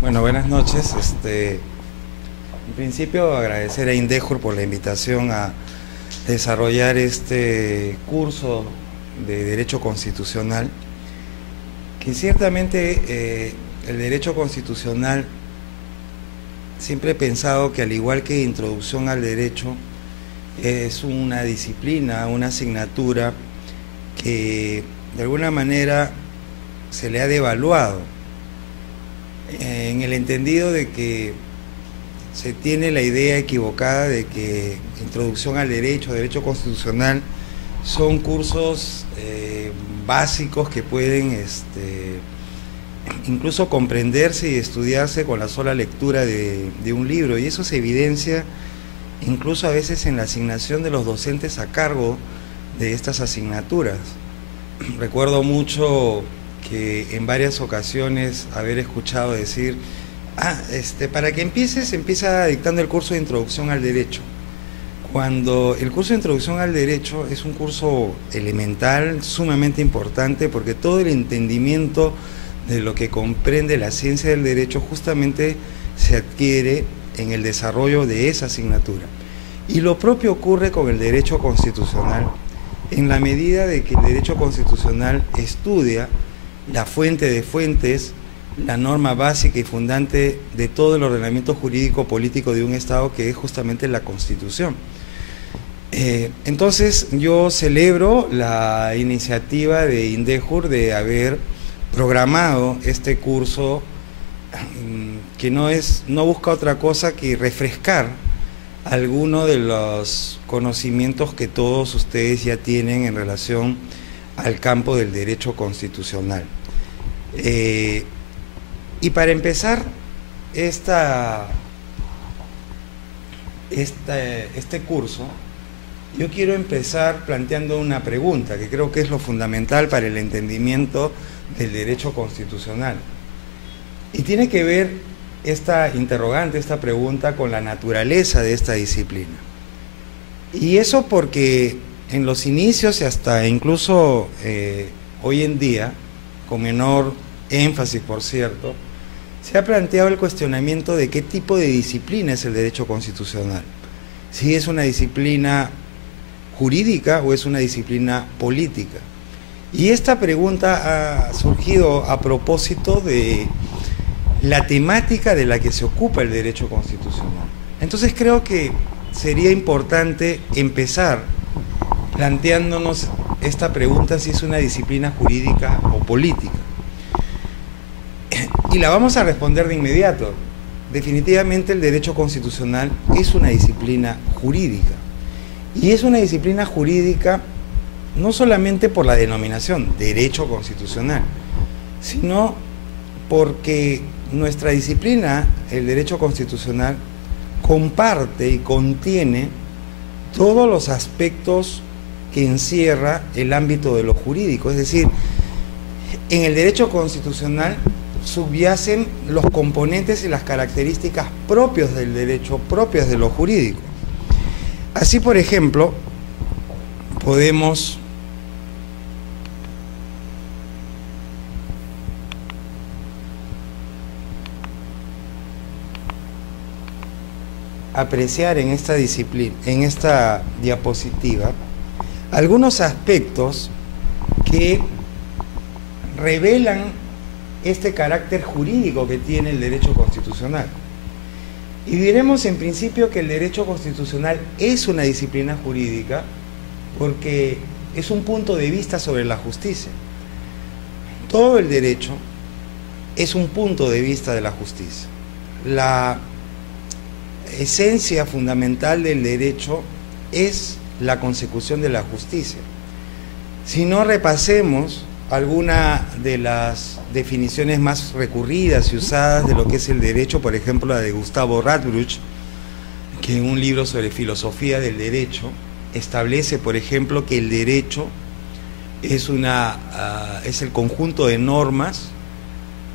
Bueno, buenas noches. En principio agradecer a Indejur por la invitación a desarrollar este curso de Derecho Constitucional, que ciertamente el Derecho Constitucional, siempre he pensado que al igual que Introducción al Derecho, es una disciplina, una asignatura que de alguna manera se le ha devaluado, en el entendido de que se tiene la idea equivocada de que Introducción al Derecho, Derecho Constitucional, son cursos básicos que pueden incluso comprenderse y estudiarse con la sola lectura de un libro, y eso se evidencia incluso a veces en la asignación de los docentes a cargo de estas asignaturas. Recuerdo mucho que en varias ocasiones haber escuchado decir: para que empieza dictando el curso de Introducción al Derecho, cuando el curso de Introducción al Derecho es un curso elemental, sumamente importante, porque todo el entendimiento de lo que comprende la ciencia del derecho justamente se adquiere en el desarrollo de esa asignatura. Y lo propio ocurre con el derecho constitucional, en la medida de que el derecho constitucional estudia la fuente de fuentes, la norma básica y fundante de todo el ordenamiento jurídico político de un Estado, que es justamente la Constitución. Entonces yo celebro la iniciativa de Indejur de haber programado este curso, que no busca otra cosa que refrescar algunos de los conocimientos que todos ustedes ya tienen en relación al campo del derecho constitucional. Y para empezar este curso, yo quiero empezar planteando una pregunta que creo que es lo fundamental para el entendimiento del derecho constitucional. Y tiene que ver esta interrogante, esta pregunta, con la naturaleza de esta disciplina. Y eso porque en los inicios y hasta incluso hoy en día, con menor énfasis por cierto, se ha planteado el cuestionamiento de qué tipo de disciplina es el derecho constitucional. Si es una disciplina jurídica o es una disciplina política. Y esta pregunta ha surgido a propósito de la temática de la que se ocupa el derecho constitucional. Entonces creo que sería importante empezar planteándonos esta pregunta: si es una disciplina jurídica o política. Y la vamos a responder de inmediato. Definitivamente el derecho constitucional es una disciplina jurídica. Y es una disciplina jurídica no solamente por la denominación derecho constitucional, sino porque nuestra disciplina, el derecho constitucional, comparte y contiene todos los aspectos que encierra el ámbito de lo jurídico. Es decir, en el derecho constitucional subyacen los componentes y las características propios del derecho, propias de lo jurídico. Así, por ejemplo, podemos apreciar en esta disciplina, en esta diapositiva, algunos aspectos que revelan este carácter jurídico que tiene el derecho constitucional. Y diremos en principio que el derecho constitucional es una disciplina jurídica porque es un punto de vista sobre la justicia. Todo el derecho es un punto de vista de la justicia. La esencia fundamental del derecho es la consecución de la justicia. Si no, repasemos alguna de las definiciones más recurridas y usadas de lo que es el derecho, por ejemplo la de Gustavo Radbruch, que en un libro sobre filosofía del derecho establece, por ejemplo, que el derecho es el conjunto de normas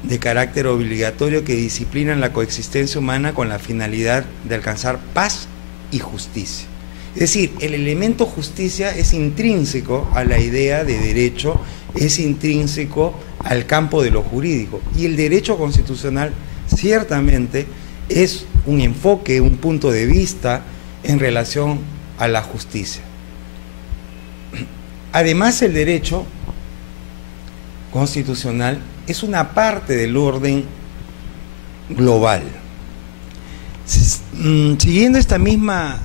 de carácter obligatorio que disciplinan la coexistencia humana con la finalidad de alcanzar paz y justicia. Es decir, el elemento justicia es intrínseco a la idea de derecho, es intrínseco al campo de lo jurídico, y el derecho constitucional ciertamente es un enfoque, un punto de vista en relación a la justicia. Además, el derecho constitucional es una parte del orden global. Siguiendo esta misma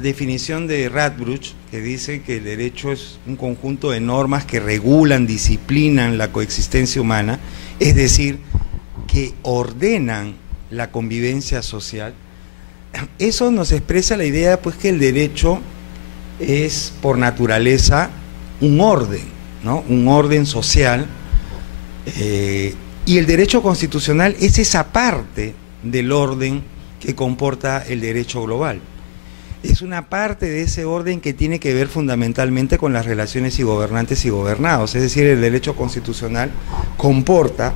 definición de Radbruch, que dice que el derecho es un conjunto de normas que regulan, disciplinan la coexistencia humana, es decir, que ordenan la convivencia social, eso nos expresa la idea, pues, que el derecho es por naturaleza un orden, ¿no? Un orden social, y el derecho constitucional es esa parte del orden que comporta el derecho global. Es una parte de ese orden que tiene que ver fundamentalmente con las relaciones y gobernantes y gobernados, es decir, el derecho constitucional comporta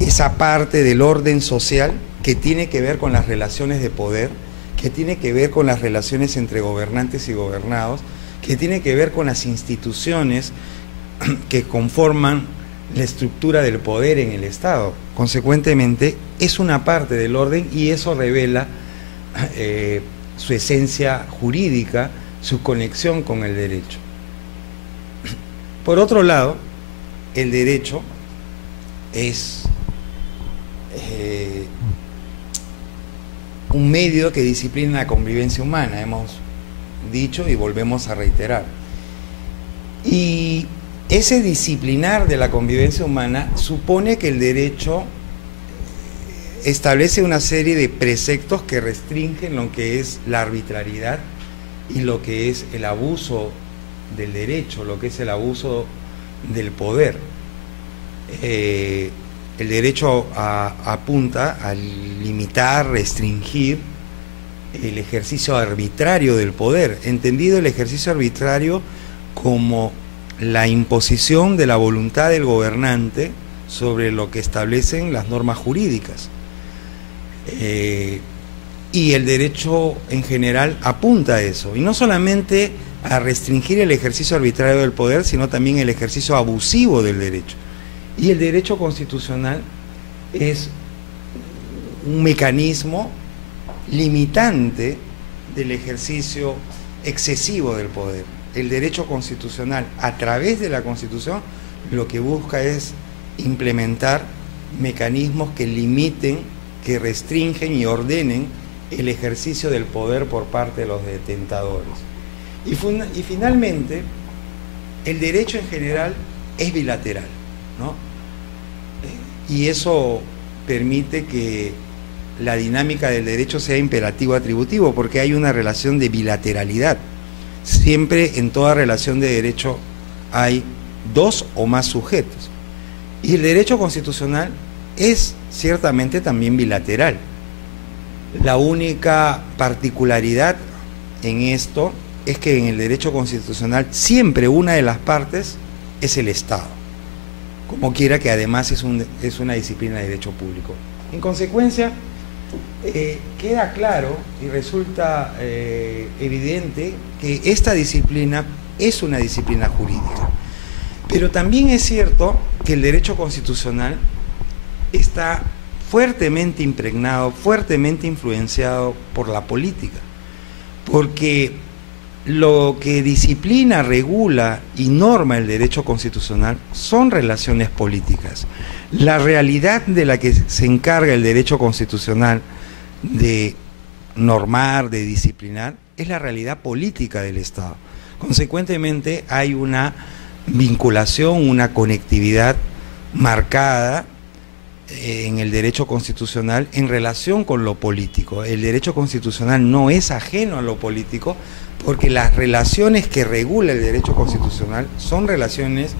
esa parte del orden social que tiene que ver con las relaciones de poder, que tiene que ver con las relaciones entre gobernantes y gobernados, que tiene que ver con las instituciones que conforman la estructura del poder en el Estado. Consecuentemente, es una parte del orden y eso revela su esencia jurídica, su conexión con el derecho. Por otro lado, el derecho es un medio que disciplina la convivencia humana, hemos dicho y volvemos a reiterar. Y ese disciplinar de la convivencia humana supone que el derecho establece una serie de preceptos que restringen lo que es la arbitrariedad y lo que es el abuso del derecho, lo que es el abuso del poder. El derecho apunta a limitar, restringir el ejercicio arbitrario del poder, entendido el ejercicio arbitrario como la imposición de la voluntad del gobernante sobre lo que establecen las normas jurídicas. Y el derecho en general apunta a eso, y no solamente a restringir el ejercicio arbitrario del poder, sino también el ejercicio abusivo del derecho. Y el derecho constitucional es un mecanismo limitante del ejercicio excesivo del poder. El derecho constitucional, a través de la Constitución, lo que busca es implementar mecanismos que limiten, que restringen y ordenen el ejercicio del poder por parte de los detentadores. Y finalmente, el derecho en general es bilateral, ¿no? Y eso permite que la dinámica del derecho sea imperativo-atributivo, porque hay una relación de bilateralidad. Siempre en toda relación de derecho hay dos o más sujetos. Y el derecho constitucional es ciertamente también bilateral. La única particularidad en esto es que en el derecho constitucional siempre una de las partes es el Estado, como quiera que además es una disciplina de derecho público. En consecuencia, queda claro y resulta evidente que esta disciplina es una disciplina jurídica. Pero también es cierto que el derecho constitucional está fuertemente impregnado, fuertemente influenciado por la política, porque lo que disciplina, regula y norma el derecho constitucional son relaciones políticas. La realidad de la que se encarga el derecho constitucional de normar, de disciplinar, es la realidad política del Estado. Consecuentemente, hay una vinculación, una conectividad marcada en el derecho constitucional en relación con lo político. El derecho constitucional no es ajeno a lo político, porque las relaciones que regula el derecho constitucional son relaciones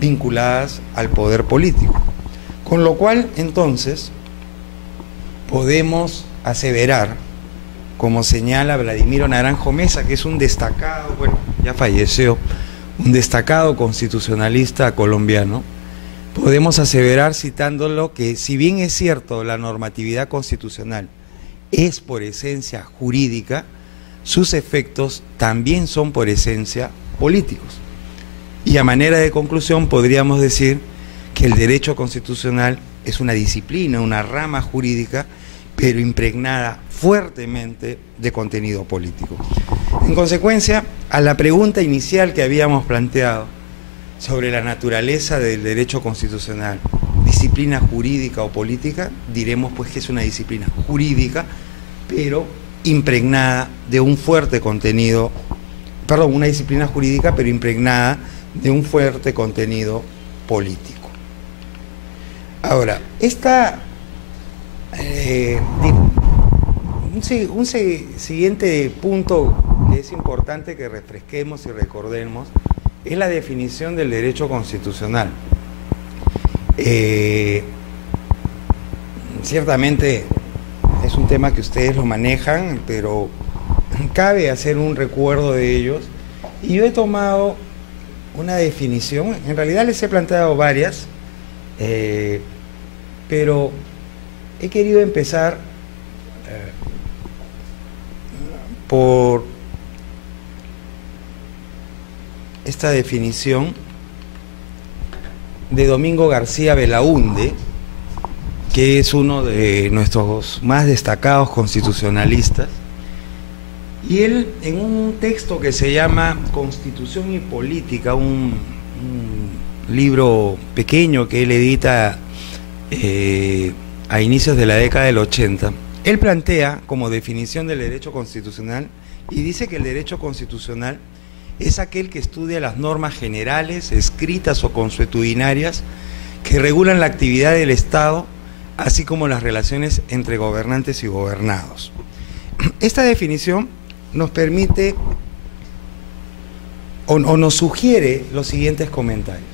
vinculadas al poder político. Con lo cual, entonces, podemos aseverar, como señala Vladimiro Naranjo Mesa, que es un destacado, bueno, ya falleció, un destacado constitucionalista colombiano, podemos aseverar, citándolo, que si bien es cierto la normatividad constitucional es por esencia jurídica, sus efectos también son por esencia políticos. Y a manera de conclusión podríamos decir que el derecho constitucional es una disciplina, una rama jurídica, pero impregnada fuertemente de contenido político. En consecuencia, a la pregunta inicial que habíamos planteado sobre la naturaleza del derecho constitucional, disciplina jurídica o política, diremos pues que es una disciplina jurídica, pero impregnada de un fuerte contenido, perdón, una disciplina jurídica, pero impregnada de un fuerte contenido político. Ahora, un siguiente punto que es importante que refresquemos y recordemos es la definición del derecho constitucional. Ciertamente es un tema que ustedes lo manejan, pero cabe hacer un recuerdo de ellos. Y yo he tomado una definición, en realidad les he planteado varias, pero he querido empezar por esta definición de Domingo García Belaúnde, que es uno de nuestros más destacados constitucionalistas, y él en un texto que se llama Constitución y Política, un libro pequeño que él edita a inicios de la década del 80, él plantea como definición del derecho constitucional y dice que el derecho constitucional es aquel que estudia las normas generales, escritas o consuetudinarias que regulan la actividad del Estado, así como las relaciones entre gobernantes y gobernados. Esta definición nos permite o nos sugiere los siguientes comentarios.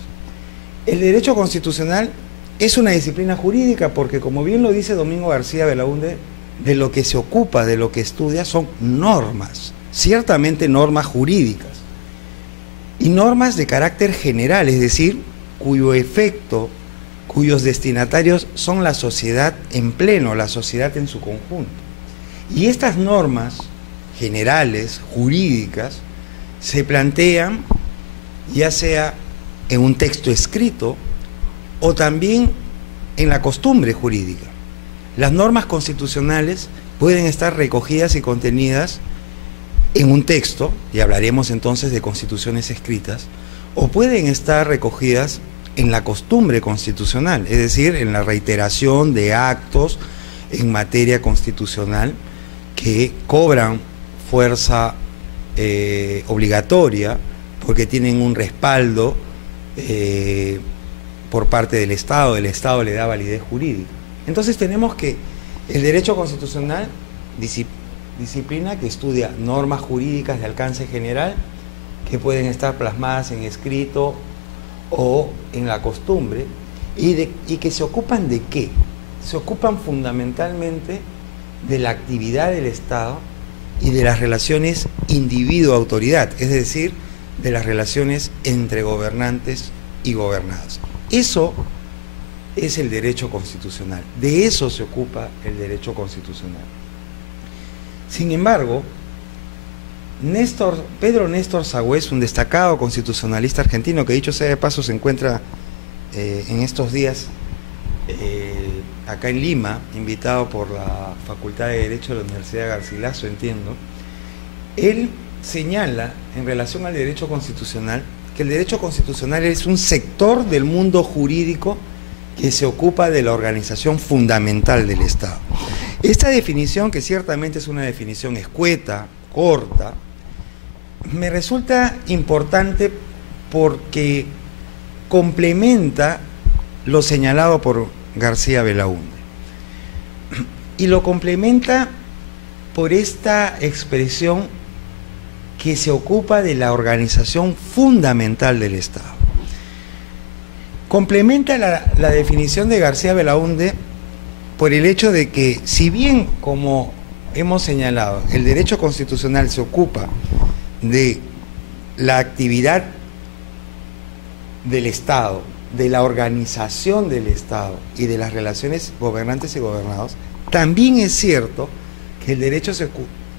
El derecho constitucional es una disciplina jurídica porque, como bien lo dice Domingo García Belaúnde, de lo que se ocupa, de lo que estudia, son normas, ciertamente normas jurídicas, y normas de carácter general, es decir, cuyo efecto, cuyos destinatarios son la sociedad en pleno, la sociedad en su conjunto. Y estas normas generales, jurídicas, se plantean ya sea en un texto escrito o también en la costumbre jurídica. Las normas constitucionales pueden estar recogidas y contenidas en un texto, y hablaremos entonces de constituciones escritas, o pueden estar recogidas en la costumbre constitucional, es decir, en la reiteración de actos en materia constitucional que cobran fuerza obligatoria porque tienen un respaldo por parte del Estado le da validez jurídica. Entonces tenemos que el derecho constitucional, disciplina que estudia normas jurídicas de alcance general que pueden estar plasmadas en escrito o en la costumbre y que se ocupan de ¿qué? Se ocupan fundamentalmente de la actividad del Estado y de las relaciones individuo-autoridad, es decir, de las relaciones entre gobernantes y gobernados. Eso es el derecho constitucional, de eso se ocupa el derecho constitucional. Sin embargo, Pedro Néstor Sagüez, un destacado constitucionalista argentino que dicho sea de paso se encuentra en estos días acá en Lima, invitado por la Facultad de Derecho de la Universidad de Garcilaso, entiendo, él señala en relación al derecho constitucional que el derecho constitucional es un sector del mundo jurídico que se ocupa de la organización fundamental del Estado. Esta definición, que ciertamente es una definición escueta, corta, me resulta importante porque complementa lo señalado por García Belaúnde. Y lo complementa por esta expresión que se ocupa de la organización fundamental del Estado. Complementa la definición de García Belaúnde por el hecho de que, si bien, como hemos señalado, el derecho constitucional se ocupa de la actividad del Estado, de la organización del Estado y de las relaciones gobernantes y gobernados, también es cierto que el derecho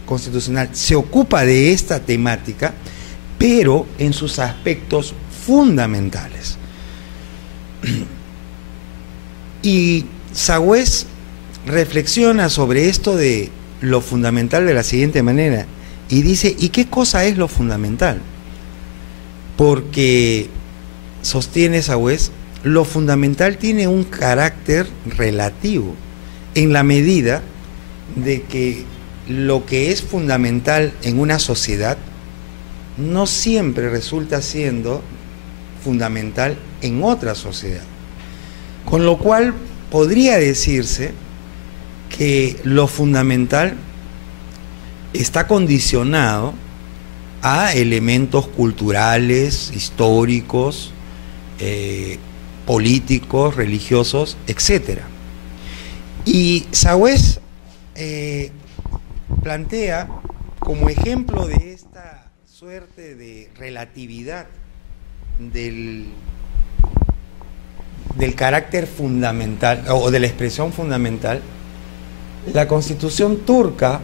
constitucional se ocupa de esta temática, pero en sus aspectos fundamentales. Y Sagüez reflexiona sobre esto de lo fundamental de la siguiente manera, y dice, ¿y qué cosa es lo fundamental? Porque, sostiene Sagüez, lo fundamental tiene un carácter relativo, en la medida de que lo que es fundamental en una sociedad no siempre resulta siendo fundamental en otra sociedad. Con lo cual podría decirse que lo fundamental está condicionado a elementos culturales, históricos, políticos, religiosos, etc. Y Sagüez plantea como ejemplo de esta suerte de relatividad del carácter fundamental o de la expresión fundamental la Constitución turca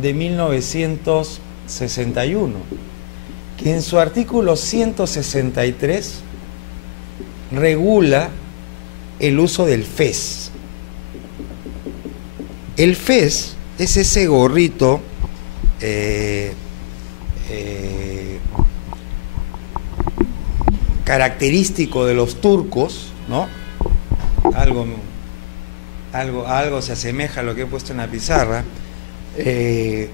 de 1961, que en su artículo 163 regula el uso del fez. El fez es ese gorrito característico de los turcos, ¿no? Algo se asemeja a lo que he puesto en la pizarra, que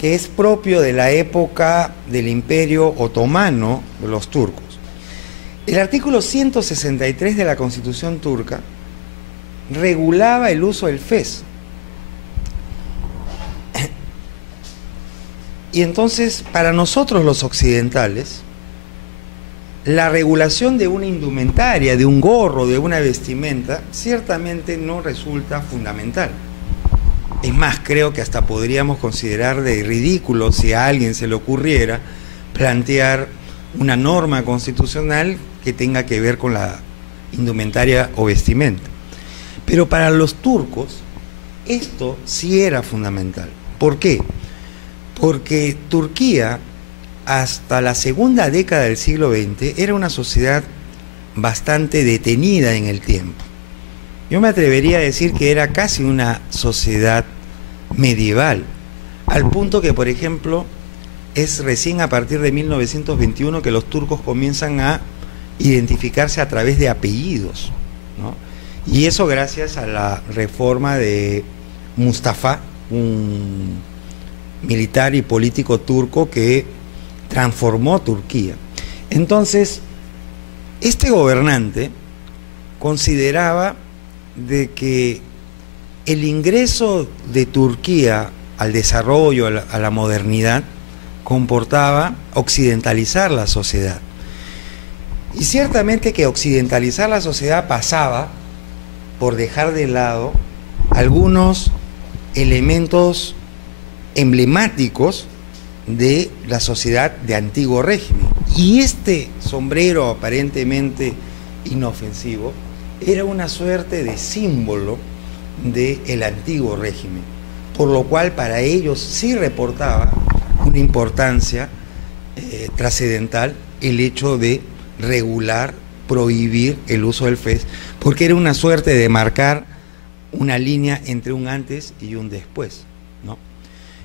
es propio de la época del Imperio Otomano de los turcos. El artículo 163 de la Constitución turca regulaba el uso del fez. Y entonces, para nosotros los occidentales, la regulación de una indumentaria, de un gorro, de una vestimenta, ciertamente no resulta fundamental. Es más, creo que hasta podríamos considerar de ridículo si a alguien se le ocurriera plantear una norma constitucional que tenga que ver con la indumentaria o vestimenta. Pero para los turcos esto sí era fundamental. ¿Por qué? Porque Turquía, hasta la segunda década del siglo XX, era una sociedad bastante detenida en el tiempo. Yo me atrevería a decir que era casi una sociedad medieval, al punto que, por ejemplo, es recién a partir de 1921 que los turcos comienzan a identificarse a través de apellidos, ¿no? Y eso gracias a la reforma de Mustafa, un militar y político turco que transformó Turquía. Entonces, este gobernante consideraba de que el ingreso de Turquía al desarrollo, a la modernidad, comportaba occidentalizar la sociedad. Y ciertamente que occidentalizar la sociedad pasaba por dejar de lado algunos elementos emblemáticos de la sociedad de antiguo régimen. Y este sombrero aparentemente inofensivo era una suerte de símbolo del antiguo régimen, por lo cual para ellos sí reportaba una importancia trascendental el hecho de regular, prohibir el uso del fez, porque era una suerte de marcar una línea entre un antes y un después, ¿no?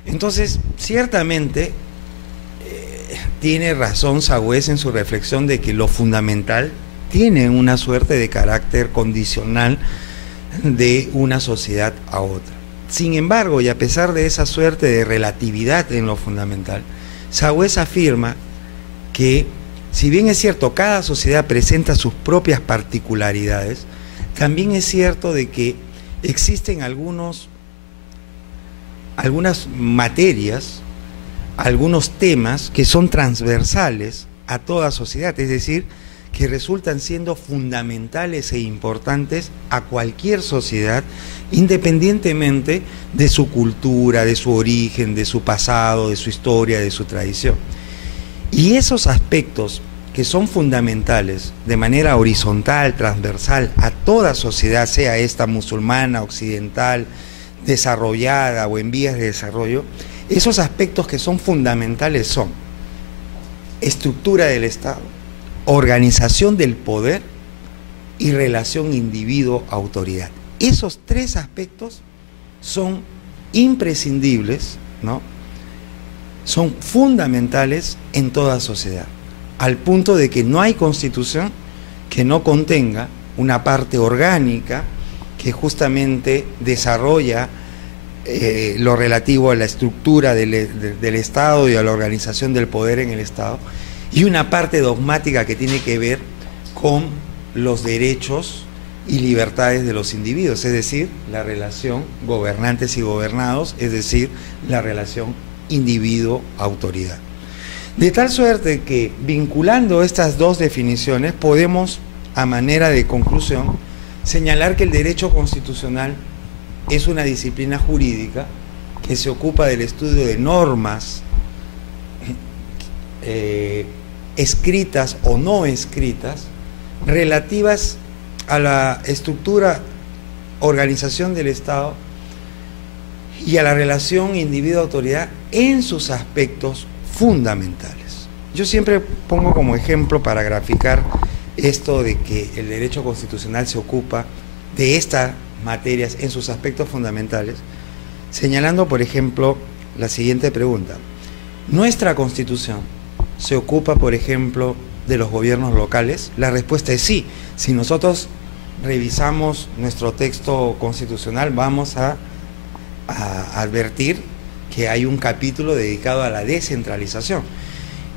Entonces, ciertamente tiene razón Sagüez en su reflexión de que lo fundamental tiene una suerte de carácter condicional de una sociedad a otra. Sin embargo, y a pesar de esa suerte de relatividad en lo fundamental, Sagüez afirma que, si bien es cierto, cada sociedad presenta sus propias particularidades, también es cierto de que existen algunas materias, algunos temas que son transversales a toda sociedad, es decir, que resultan siendo fundamentales e importantes a cualquier sociedad, independientemente de su cultura, de su origen, de su pasado, de su historia, de su tradición. Y esos aspectos que son fundamentales de manera horizontal, transversal, a toda sociedad, sea esta musulmana, occidental, desarrollada o en vías de desarrollo, esos aspectos que son fundamentales son estructura del Estado, organización del poder y relación individuo-autoridad. Esos tres aspectos son imprescindibles, ¿no? Son fundamentales en toda sociedad, al punto de que no hay constitución que no contenga una parte orgánica que justamente desarrolla lo relativo a la estructura del Estado y a la organización del poder en el Estado, y una parte dogmática que tiene que ver con los derechos y libertades de los individuos, es decir, la relación gobernantes y gobernados, es decir, la relación individuo-autoridad. De tal suerte que, vinculando estas dos definiciones, podemos, a manera de conclusión, señalar que el derecho constitucional es una disciplina jurídica que se ocupa del estudio de normas escritas o no escritas relativas a la estructura, organización del Estado y a la relación individuo-autoridad en sus aspectos fundamentales. Yo siempre pongo como ejemplo, para graficar esto de que el derecho constitucional se ocupa de estas materias en sus aspectos fundamentales, señalando, por ejemplo, la siguiente pregunta. ¿Nuestra Constitución se ocupa, por ejemplo, de los gobiernos locales? La respuesta es sí. Si nosotros revisamos nuestro texto constitucional, vamos a advertir que hay un capítulo dedicado a la descentralización.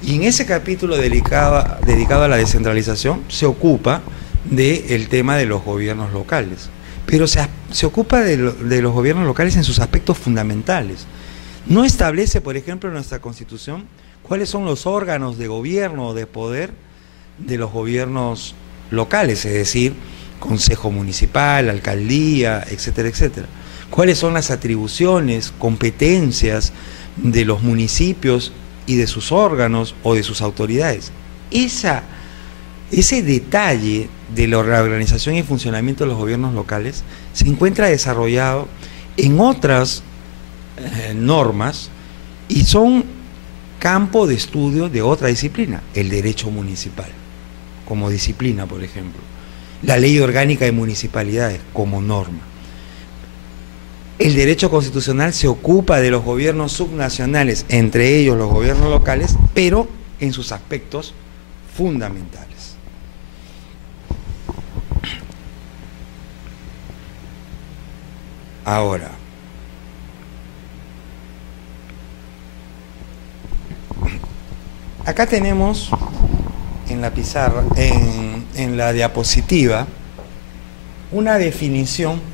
Y en ese capítulo dedicado a la descentralización se ocupa del tema de los gobiernos locales. Pero se ocupa de los gobiernos locales en sus aspectos fundamentales. No establece, por ejemplo, en nuestra Constitución cuáles son los órganos de gobierno o de poder de los gobiernos locales, es decir, consejo municipal, alcaldía, etcétera, etcétera. Cuáles son las atribuciones, competencias de los municipios y de sus órganos o de sus autoridades. Ese detalle de la organización y funcionamiento de los gobiernos locales se encuentra desarrollado en otras normas y son campo de estudio de otra disciplina, el derecho municipal, como disciplina, por ejemplo, la ley orgánica de municipalidades como norma. El derecho constitucional se ocupa de los gobiernos subnacionales, entre ellos los gobiernos locales, pero en sus aspectos fundamentales. Ahora, acá tenemos en la pizarra, en la diapositiva, una definición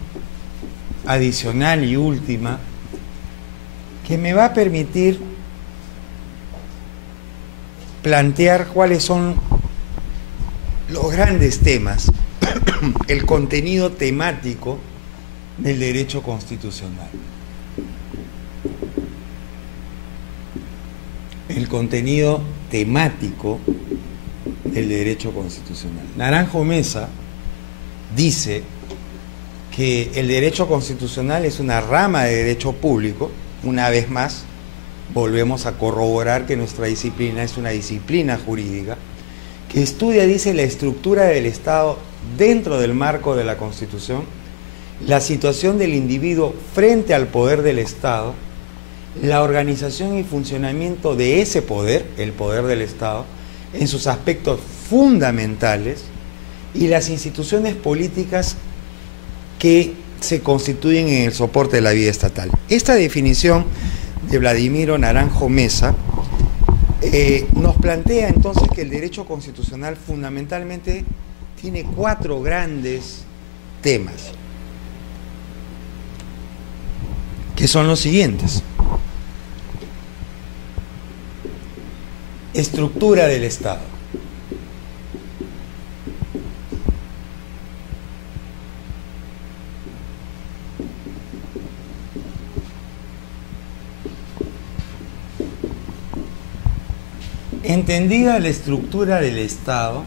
adicional y última que me va a permitir plantear cuáles son los grandes temas, el contenido temático del derecho constitucional. El contenido temático del derecho constitucional. Naranjo Mesa dice que el derecho constitucional es una rama de derecho público. Una vez más, volvemos a corroborar que nuestra disciplina es una disciplina jurídica que estudia, dice, la estructura del Estado dentro del marco de la Constitución, la situación del individuo frente al poder del Estado, la organización y funcionamiento de ese poder, el poder del Estado, en sus aspectos fundamentales, y las instituciones políticas que se constituyen en el soporte de la vida estatal. Esta definición de Vladimiro Naranjo Mesa nos plantea entonces que el derecho constitucional fundamentalmente tiene 4 grandes temas, que son los siguientes. Estructura del Estado. Entendida la estructura del Estado,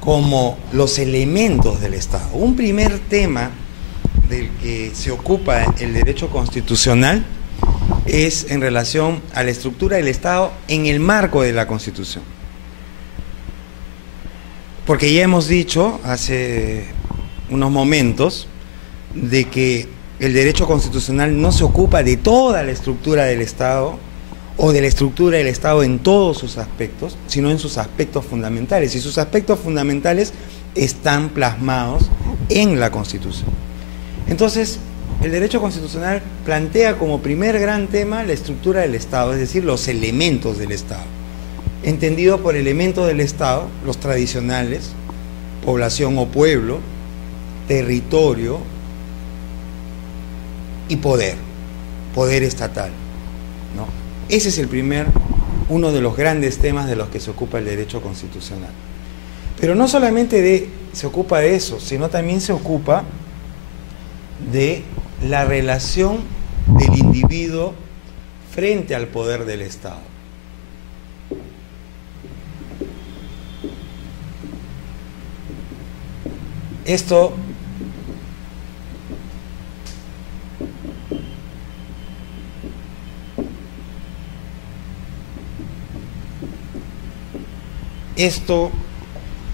como los elementos del Estado. Un primer tema del que se ocupa el derecho constitucional es en relación a la estructura del Estado en el marco de la Constitución. Porque ya hemos dicho hace unos momentos de que el derecho constitucional no se ocupa de toda la estructura del Estado o de la estructura del Estado en todos sus aspectos, sino en sus aspectos fundamentales. Y sus aspectos fundamentales están plasmados en la Constitución. Entonces, el derecho constitucional plantea como primer gran tema la estructura del Estado, es decir, los elementos del Estado. Entendido por elementos del Estado, los tradicionales, población o pueblo, territorio y poder estatal, ¿no? Ese es uno de los grandes temas de los que se ocupa el derecho constitucional. Pero no solamente se ocupa de eso, sino también se ocupa de la relación del individuo frente al poder del Estado. Esto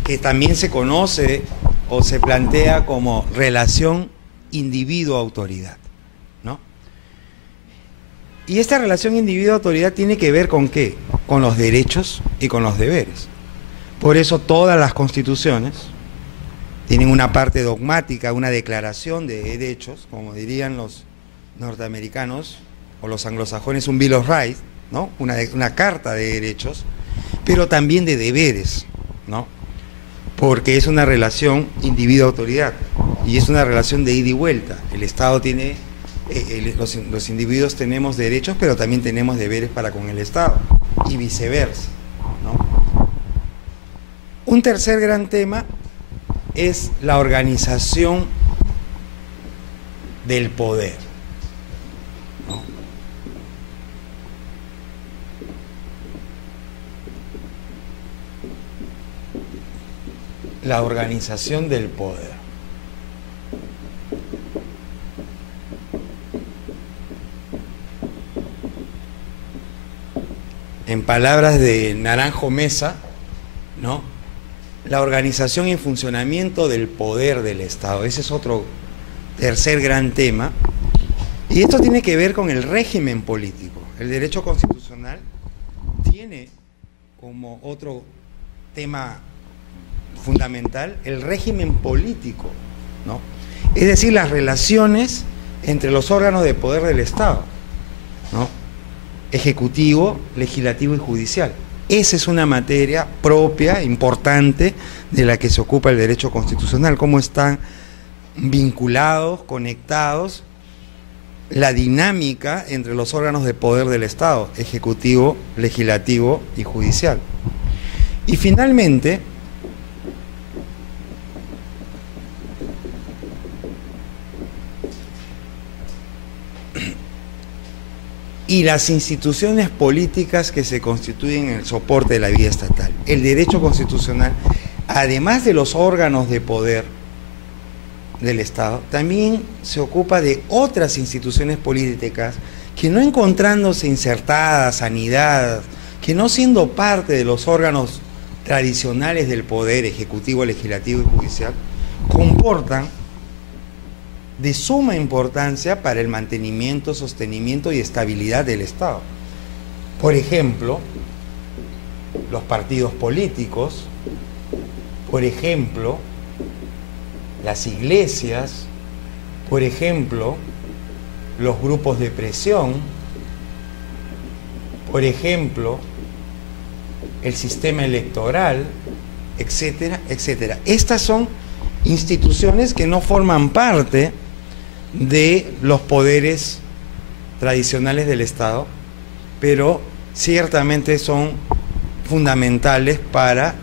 que también se conoce o se plantea como relación individuo-autoridad, ¿no? Y esta relación individuo-autoridad tiene que ver ¿con qué? Con los derechos y con los deberes. Por eso todas las constituciones tienen una parte dogmática, una declaración de derechos, como dirían los norteamericanos o los anglosajones, un Bill of Rights, ¿no? Una carta de derechos, pero también de deberes, ¿no? Porque es una relación individuo-autoridad y es una relación de ida y vuelta. El Estado tiene, los individuos tenemos derechos, pero también tenemos deberes para con el Estado y viceversa, ¿no? Un tercer gran tema es la organización del poder, ¿no? La organización del poder. En palabras de Naranjo Mesa, ¿no? La organización y funcionamiento del poder del Estado. Ese es otro tercer gran tema. Y esto tiene que ver con el régimen político. El derecho constitucional tiene como otro tema fundamental el régimen político, ¿no? Es decir, las relaciones entre los órganos de poder del Estado, ¿no? Ejecutivo, legislativo y judicial. Esa es una materia propia, importante, de la que se ocupa el derecho constitucional, cómo están vinculados, conectados, la dinámica entre los órganos de poder del Estado, ejecutivo, legislativo y judicial. Y finalmente, y las instituciones políticas que se constituyen en el soporte de la vida estatal. El derecho constitucional, además de los órganos de poder del Estado, también se ocupa de otras instituciones políticas que, no encontrándose insertadas, anidadas, que no siendo parte de los órganos tradicionales del poder ejecutivo, legislativo y judicial, comportan de suma importancia para el mantenimiento, sostenimiento y estabilidad del Estado. Por ejemplo, los partidos políticos, por ejemplo, las iglesias, por ejemplo, los grupos de presión, por ejemplo, el sistema electoral, etcétera, etcétera. Estas son instituciones que no forman parte de los poderes tradicionales del Estado, pero ciertamente son fundamentales para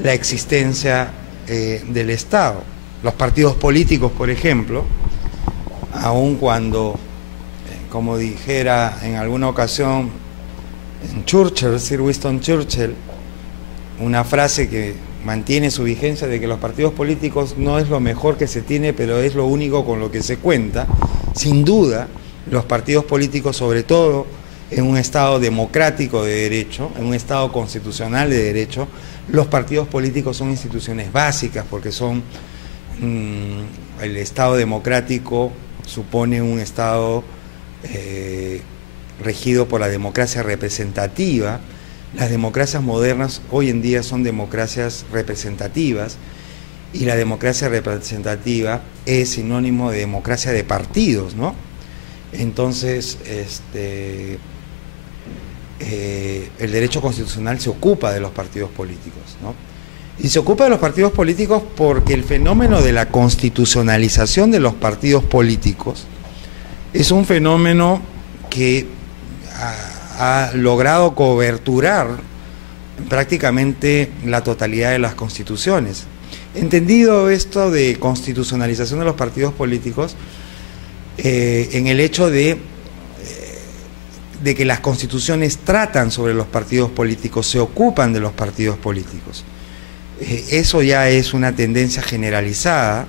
la existencia del Estado. Los partidos políticos, por ejemplo, aun cuando, como dijera en alguna ocasión Churchill, Sir Winston Churchill, una frase que mantiene su vigencia, de que los partidos políticos no es lo mejor que se tiene, pero es lo único con lo que se cuenta. Sin duda, los partidos políticos, sobre todo en un Estado democrático de derecho, en un Estado constitucional de derecho, los partidos políticos son instituciones básicas porque son, el Estado democrático supone un Estado regido por la democracia representativa. Las democracias modernas hoy en día son democracias representativas y la democracia representativa es sinónimo de democracia de partidos, ¿no? Entonces, el derecho constitucional se ocupa de los partidos políticos, ¿no? Y se ocupa de los partidos políticos porque el fenómeno de la constitucionalización de los partidos políticos es un fenómeno que ha logrado coberturar prácticamente la totalidad de las constituciones. Entendido esto de constitucionalización de los partidos políticos, en el hecho de que las constituciones tratan sobre los partidos políticos, se ocupan de los partidos políticos. Eso ya es una tendencia generalizada.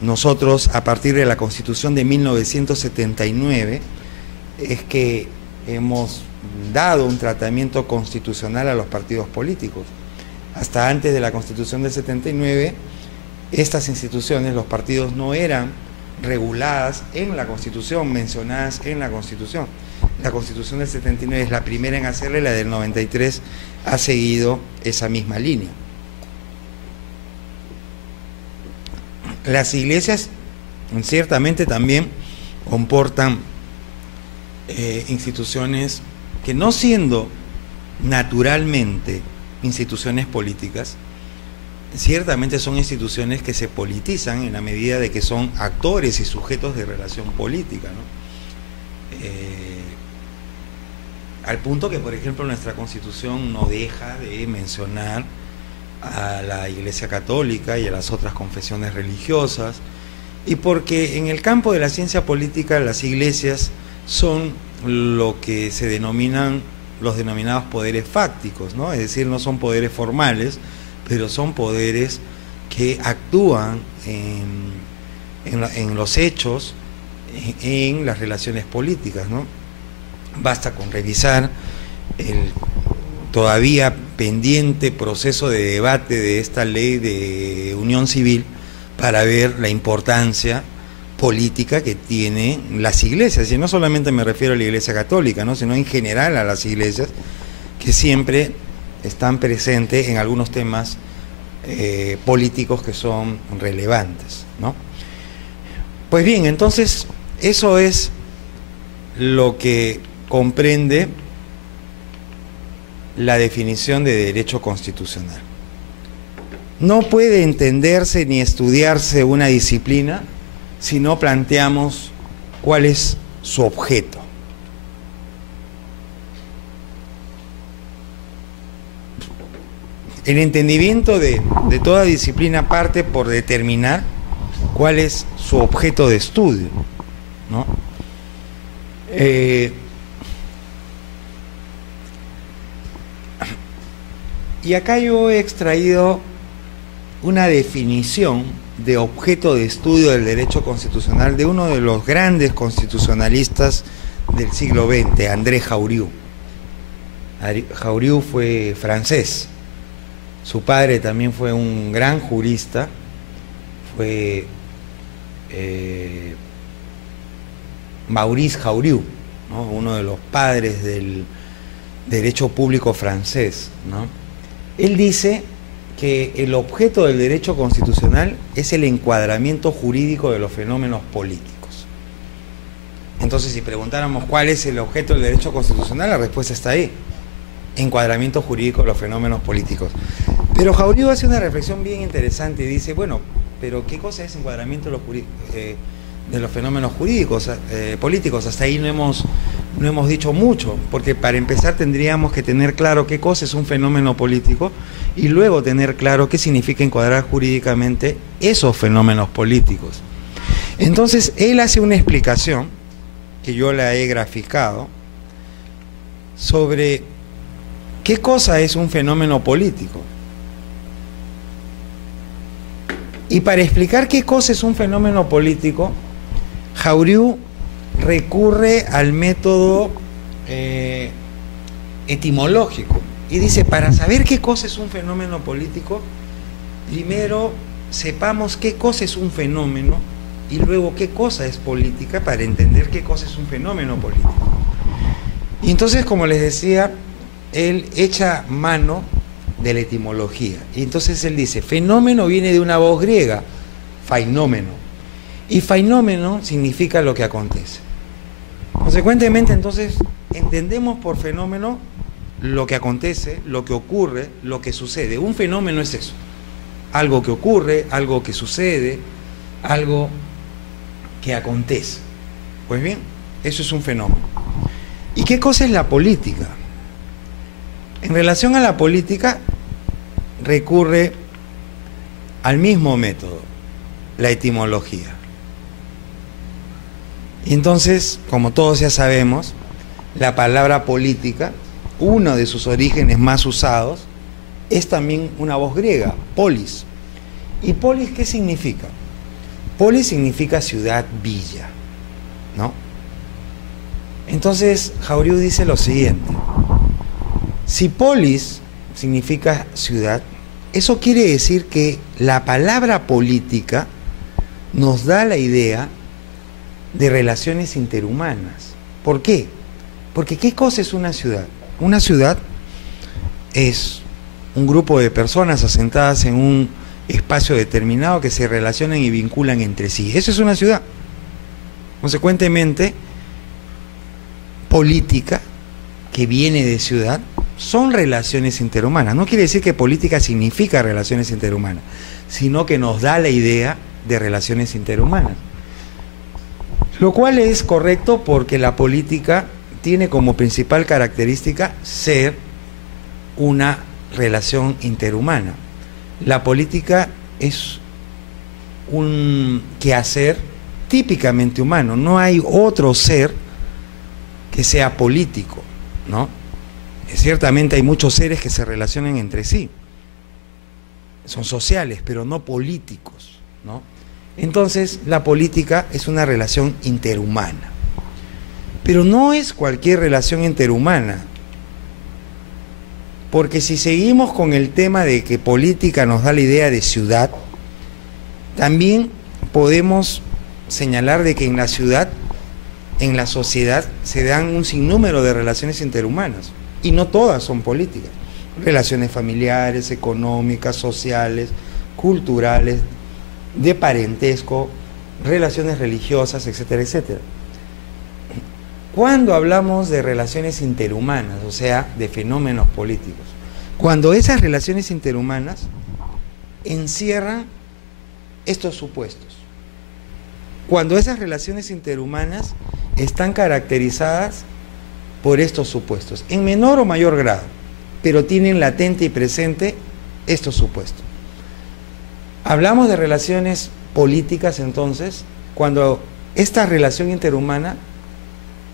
Nosotros, a partir de la Constitución de 1979, es que hemos dado un tratamiento constitucional a los partidos políticos. Hasta antes de la Constitución del 79, estas instituciones, los partidos, no eran reguladas en la Constitución, mencionadas en la Constitución. La Constitución del 79 es la primera en hacerlo y la del 93 ha seguido esa misma línea. Las iglesias ciertamente también comportan instituciones que, no siendo naturalmente instituciones políticas, ciertamente son instituciones que se politizan en la medida de que son actores y sujetos de relación política, ¿no? Al punto que, por ejemplo, nuestra Constitución no deja de mencionar a la Iglesia Católica y a las otras confesiones religiosas, y porque en el campo de la ciencia política las iglesias son lo que se denominan los denominados poderes fácticos, ¿no? Es decir, no son poderes formales, pero son poderes que actúan en los hechos, en las relaciones políticas, ¿no? Basta con revisar el todavía pendiente proceso de debate de esta ley de unión civil para ver la importancia política que tienen las iglesias, y no solamente me refiero a la Iglesia Católica, ¿no?, sino en general a las iglesias, que siempre están presentes en algunos temas políticos que son relevantes, ¿no? Pues bien, entonces eso es lo que comprende la definición de derecho constitucional. No puede entenderse ni estudiarse una disciplina si no planteamos cuál es su objeto. El entendimiento de toda disciplina parte por determinar cuál es su objeto de estudio, ¿no? Y acá yo he extraído una definición de objeto de estudio del derecho constitucional de uno de los grandes constitucionalistas del siglo XX, André Jaurioux. Jaurioux fue francés. Su padre también fue un gran jurista, fue Maurice Jaurioux, ¿no?, uno de los padres del derecho público francés, ¿no? Él dice que el objeto del derecho constitucional es el encuadramiento jurídico de los fenómenos políticos. Entonces, si preguntáramos cuál es el objeto del derecho constitucional, la respuesta está ahí: encuadramiento jurídico de los fenómenos políticos. Pero Jaurioux hace una reflexión bien interesante y dice, bueno, pero ¿qué cosa es encuadramiento de los fenómenos jurídicos, políticos? Hasta ahí no hemos dicho mucho, porque para empezar tendríamos que tener claro qué cosa es un fenómeno político y luego tener claro qué significa encuadrar jurídicamente esos fenómenos políticos. Entonces, él hace una explicación, que yo la he graficado, sobre qué cosa es un fenómeno político. Y para explicar qué cosa es un fenómeno político, Jaurioux recurre al método etimológico y dice, para saber qué cosa es un fenómeno político, primero sepamos qué cosa es un fenómeno y luego qué cosa es política para entender qué cosa es un fenómeno político. Y entonces, como les decía, él echa mano de la etimología. Y entonces él dice, fenómeno viene de una voz griega, fainómeno. Y fainómeno significa lo que acontece. Consecuentemente, entonces, entendemos por fenómeno lo que acontece, lo que ocurre, lo que sucede. Un fenómeno es eso. Algo que ocurre, algo que sucede, algo que acontece. Pues bien, eso es un fenómeno. ¿Y qué cosa es la política? En relación a la política, recurre al mismo método, la etimología. Y entonces, como todos ya sabemos, la palabra política, uno de sus orígenes más usados, es también una voz griega, polis. ¿Y polis qué significa? Polis significa ciudad, villa, ¿no? Entonces, Jauriu dice lo siguiente: si polis significa ciudad, eso quiere decir que la palabra política nos da la idea de relaciones interhumanas. ¿Por qué? Porque ¿qué cosa es una ciudad? Una ciudad es un grupo de personas asentadas en un espacio determinado que se relacionan y vinculan entre sí. Eso es una ciudad. Consecuentemente, política, que viene de ciudad, son relaciones interhumanas. No quiere decir que política significa relaciones interhumanas, sino que nos da la idea de relaciones interhumanas. Lo cual es correcto porque la política tiene como principal característica ser una relación interhumana. La política es un quehacer típicamente humano. No hay otro ser que sea político, ¿no? Ciertamente hay muchos seres que se relacionan entre sí, son sociales, pero no políticos, ¿no? Entonces, la política es una relación interhumana. Pero no es cualquier relación interhumana, porque si seguimos con el tema de que política nos da la idea de ciudad, también podemos señalar de que en la ciudad, en la sociedad, se dan un sinnúmero de relaciones interhumanas, y no todas son políticas. Relaciones familiares, económicas, sociales, culturales, de parentesco, relaciones religiosas, etcétera, etcétera. Cuando hablamos de relaciones interhumanas, o sea, de fenómenos políticos, cuando esas relaciones interhumanas encierran estos supuestos, cuando esas relaciones interhumanas están caracterizadas por estos supuestos, en menor o mayor grado, pero tienen latente y presente estos supuestos. Hablamos de relaciones políticas, entonces, cuando esta relación interhumana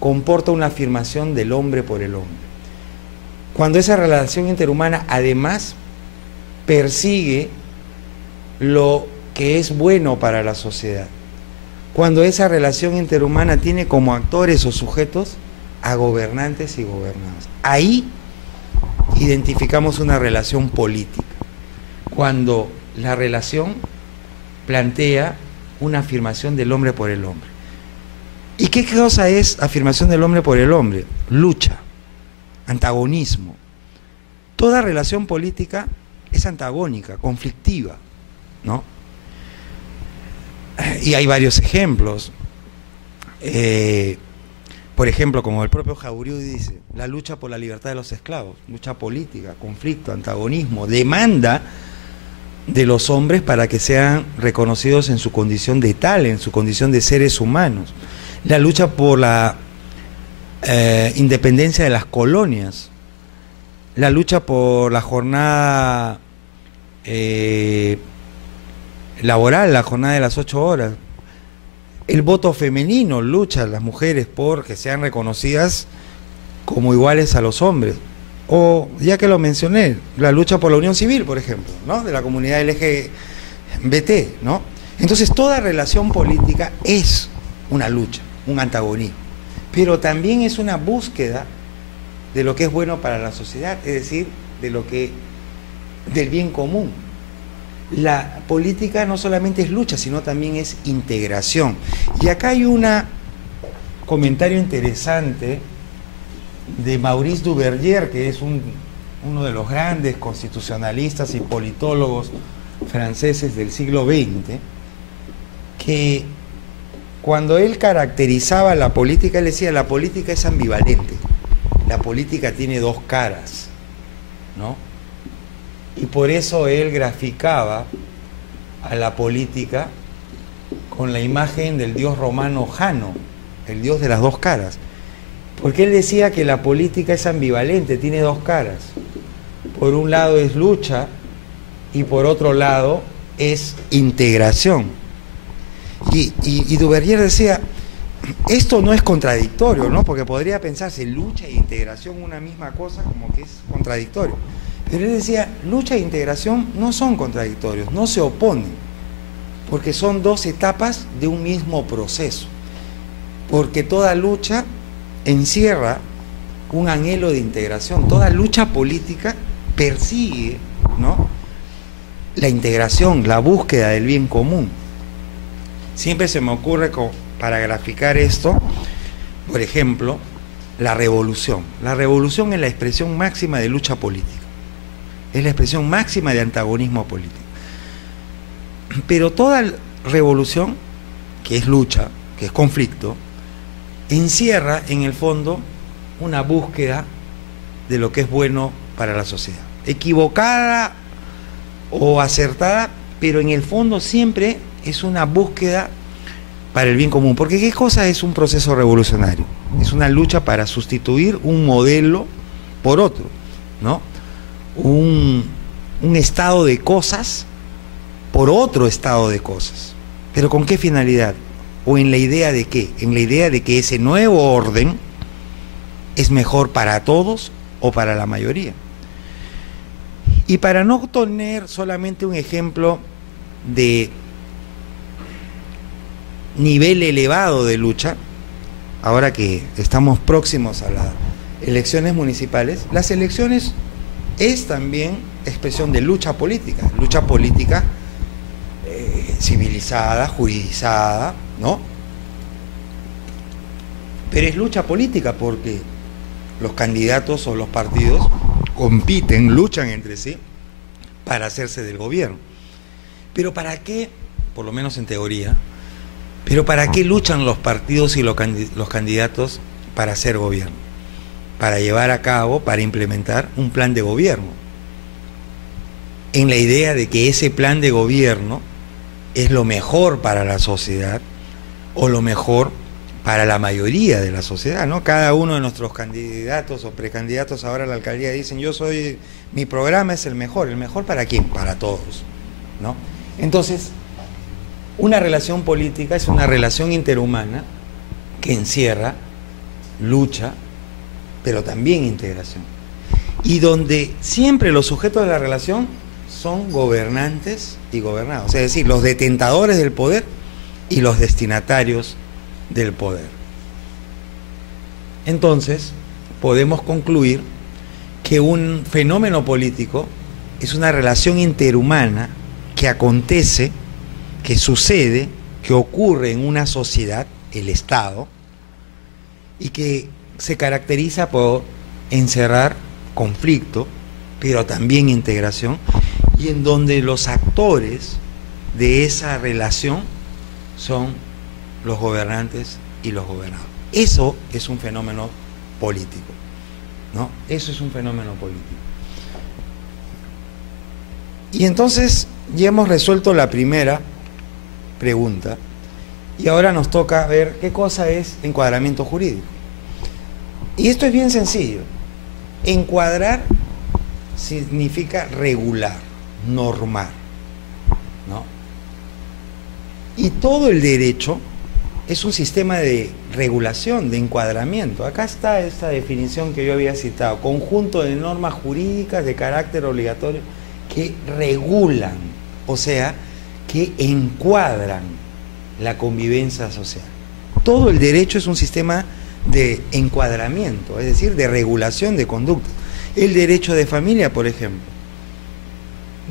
comporta una afirmación del hombre por el hombre. Cuando esa relación interhumana además persigue lo que es bueno para la sociedad. Cuando esa relación interhumana tiene como actores o sujetos a gobernantes y gobernados. Ahí identificamos una relación política. Cuando la relación plantea una afirmación del hombre por el hombre. ¿Y qué cosa es afirmación del hombre por el hombre? Lucha, antagonismo. Toda relación política es antagónica, conflictiva, ¿no? Y hay varios ejemplos. Por ejemplo, como el propio Jauriu dice, la lucha por la libertad de los esclavos, lucha política, conflicto, antagonismo, demanda de los hombres para que sean reconocidos en su condición de tal, en su condición de seres humanos. La lucha por la independencia de las colonias, la lucha por la jornada laboral, la jornada de las 8 horas, el voto femenino, luchan las mujeres por que sean reconocidas como iguales a los hombres. O, ya que lo mencioné, la lucha por la unión civil, por ejemplo, ¿no? De la comunidad LGBT, ¿no? Entonces, toda relación política es una lucha, un antagonismo, pero también es una búsqueda de lo que es bueno para la sociedad, es decir, del bien común. La política no solamente es lucha, sino también es integración. Y acá hay un comentario interesante de Maurice Duverger, que es uno de los grandes constitucionalistas y politólogos franceses del siglo XX, que cuando él caracterizaba la política, él decía: la política es ambivalente, la política tiene dos caras, ¿no? Y por eso él graficaba a la política con la imagen del dios romano Jano, el dios de las dos caras. Porque él decía que la política es ambivalente, tiene dos caras. Por un lado es lucha y por otro lado es integración. Y Duverger decía, esto no es contradictorio, ¿no? Porque podría pensarse lucha e integración una misma cosa, como que es contradictorio. Pero él decía, lucha e integración no son contradictorios, no se oponen, porque son dos etapas de un mismo proceso. Porque toda lucha encierra un anhelo de integración, toda lucha política persigue, ¿no?, la integración, la búsqueda del bien común. Siempre se me ocurre, para graficar esto, por ejemplo, la revolución. La revolución es la expresión máxima de lucha política, es la expresión máxima de antagonismo político. Pero toda revolución, que es lucha, que es conflicto, encierra en el fondo una búsqueda de lo que es bueno para la sociedad, equivocada o acertada, pero en el fondo siempre es una búsqueda para el bien común. Porque ¿qué cosa es un proceso revolucionario? Es una lucha para sustituir un modelo por otro, ¿no? Un estado de cosas por otro estado de cosas. ¿Pero con qué finalidad? ¿O en la idea de qué? En la idea de que ese nuevo orden es mejor para todos o para la mayoría. Y para no tener solamente un ejemplo de nivel elevado de lucha, ahora que estamos próximos a las elecciones municipales, las elecciones es también expresión de lucha política civilizada, juridizada, ¿no? Pero es lucha política porque los candidatos o los partidos compiten, luchan entre sí para hacerse del gobierno. Pero ¿para qué? Por lo menos en teoría, pero ¿para qué luchan los partidos y los candidatos para hacer gobierno? Para llevar a cabo, para implementar un plan de gobierno, en la idea de que ese plan de gobierno es lo mejor para la sociedad o lo mejor para la mayoría de la sociedad, ¿no? Cada uno de nuestros candidatos o precandidatos ahora a la alcaldía dicen: mi programa es ¿el mejor para quién? Para todos, ¿no? Entonces, una relación política es una relación interhumana que encierra lucha, pero también integración, y donde siempre los sujetos de la relación son gobernantes y gobernados, es decir, los detentadores del poder y los destinatarios del poder. Entonces, podemos concluir que un fenómeno político es una relación interhumana que acontece, que sucede, que ocurre en una sociedad, el Estado, y que se caracteriza por encerrar conflicto, pero también integración, y en donde los actores de esa relación son los gobernantes y los gobernados. Eso es un fenómeno político, ¿no? Eso es un fenómeno político. Y entonces ya hemos resuelto la primera pregunta, y ahora nos toca ver qué cosa es encuadramiento jurídico. Y esto es bien sencillo. Encuadrar significa regular, normar, ¿no? Y todo el derecho es un sistema de regulación, de encuadramiento. Acá está esta definición que yo había citado: conjunto de normas jurídicas de carácter obligatorio que regulan, o sea, que encuadran la convivencia social. todo el derecho es un sistema de encuadramiento, es decir, de regulación de conducta. El derecho de familia, por ejemplo,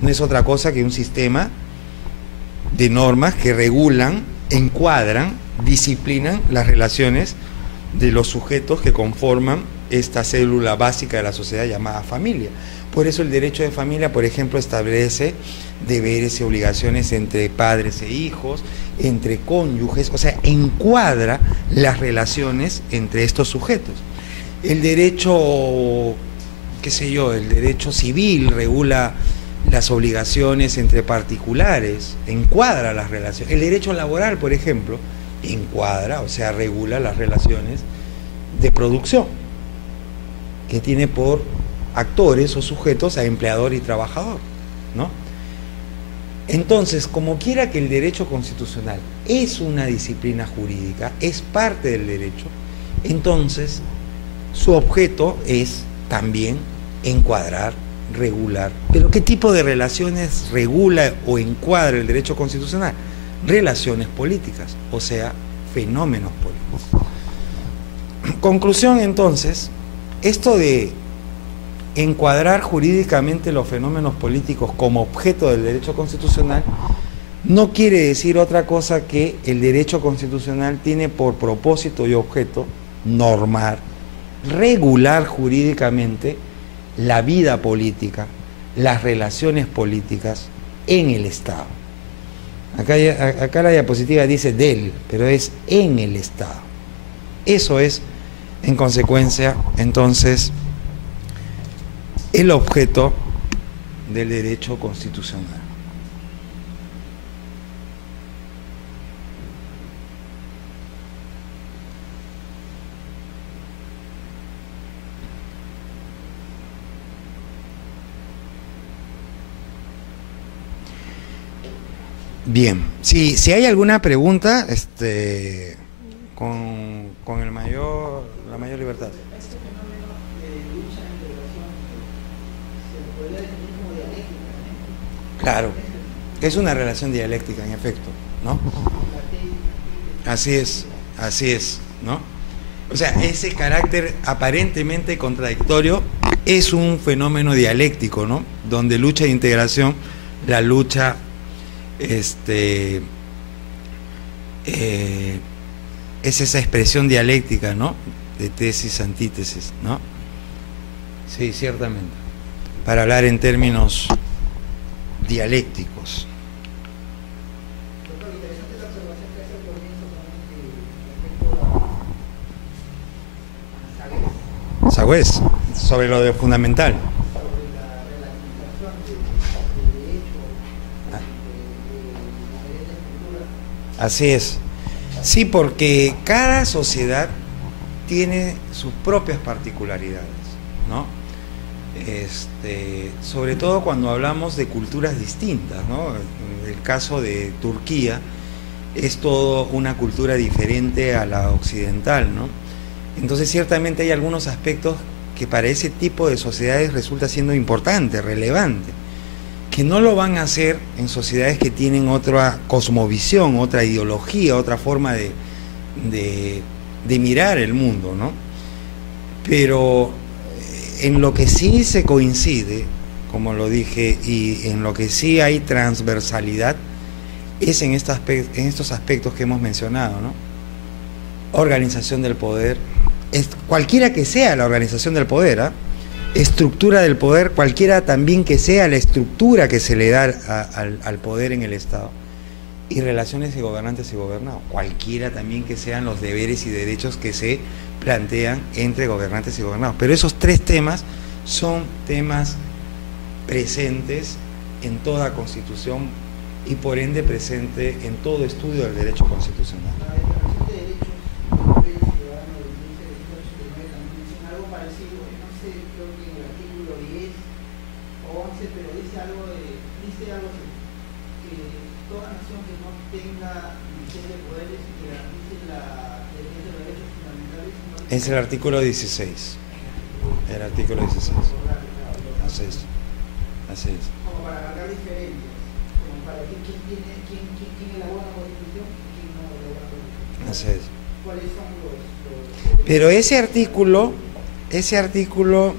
no es otra cosa que un sistema de normas que regulan, encuadran, disciplinan las relaciones de los sujetos que conforman esta célula básica de la sociedad llamada familia. Por eso el derecho de familia, por ejemplo, establece deberes y obligaciones entre padres e hijos, entre cónyuges, o sea, encuadra las relaciones entre estos sujetos. El derecho, qué sé yo, el derecho civil regula las obligaciones entre particulares, encuadra las relaciones. El derecho laboral, por ejemplo, encuadra, o sea, regula las relaciones de producción, que tiene por actores o sujetos a empleador y trabajador, ¿no? Entonces, como quiera que el derecho constitucional es una disciplina jurídica, es parte del derecho, entonces su objeto es también encuadrar, regular. ¿Pero qué tipo de relaciones regula o encuadra el derecho constitucional? Relaciones políticas, o sea, fenómenos políticos. Conclusión, entonces, esto de encuadrar jurídicamente los fenómenos políticos como objeto del derecho constitucional no quiere decir otra cosa que el derecho constitucional tiene por propósito y objeto normar, regular jurídicamente la vida política, las relaciones políticas en el Estado. Acá la diapositiva dice del, pero es en el Estado. Eso es, en consecuencia, entonces, el objeto del derecho constitucional. Bien, si hay alguna pregunta, con la mayor libertad. Este fenómeno de lucha e integración se podría definir como dialéctica, ¿no? Claro, es una relación dialéctica, en efecto, ¿no? Así es, ¿no? O sea, ese carácter aparentemente contradictorio es un fenómeno dialéctico, ¿no? Donde lucha e integración, la lucha es esa expresión dialéctica, ¿no? De tesis, antítesis, ¿no? Sí, ciertamente. Para hablar en términos dialécticos. Doctor, interesante la observación que hace al comienzo con Sagüez, sobre lo de fundamental. sobre la relativización del derecho, de diferentes culturas. Así es. Sí, porque cada sociedad tiene sus propias particularidades, ¿no? Sobre todo cuando hablamos de culturas distintas, ¿no? En el caso de Turquía es todo una cultura diferente a la occidental, ¿no? Entonces ciertamente hay algunos aspectos que para ese tipo de sociedades resulta siendo importante, relevante, que no lo van a hacer en sociedades que tienen otra cosmovisión, otra ideología, otra forma de mirar el mundo, ¿no? Pero en lo que sí se coincide, como lo dije, y en lo que sí hay transversalidad, es en estos aspectos que hemos mencionado, ¿no? Organización del poder, cualquiera que sea la organización del poder, ¿eh? Estructura del poder, cualquiera también que sea la estructura que se le da al poder en el Estado, y relaciones de gobernantes y gobernados, cualquiera también que sean los deberes y derechos que se plantean entre gobernantes y gobernados. Pero esos tres temas son temas presentes en toda Constitución y por ende presente en todo estudio del derecho constitucional. La Declaración de Derechos del Ciudadano de 1989 también menciona algo parecido, no sé, creo que en el artículo 10 o 11, pero dice algo así, que toda nación que no tenga división de poderes y que garantice la defensa de los derechos fundamentales Es el artículo 16. El artículo 16. Así es. Así es. como para marcar diferencias, como para decir quién elabora una constitución y quién no elabora una constitución. Así es. cuáles son los Pero ese artículo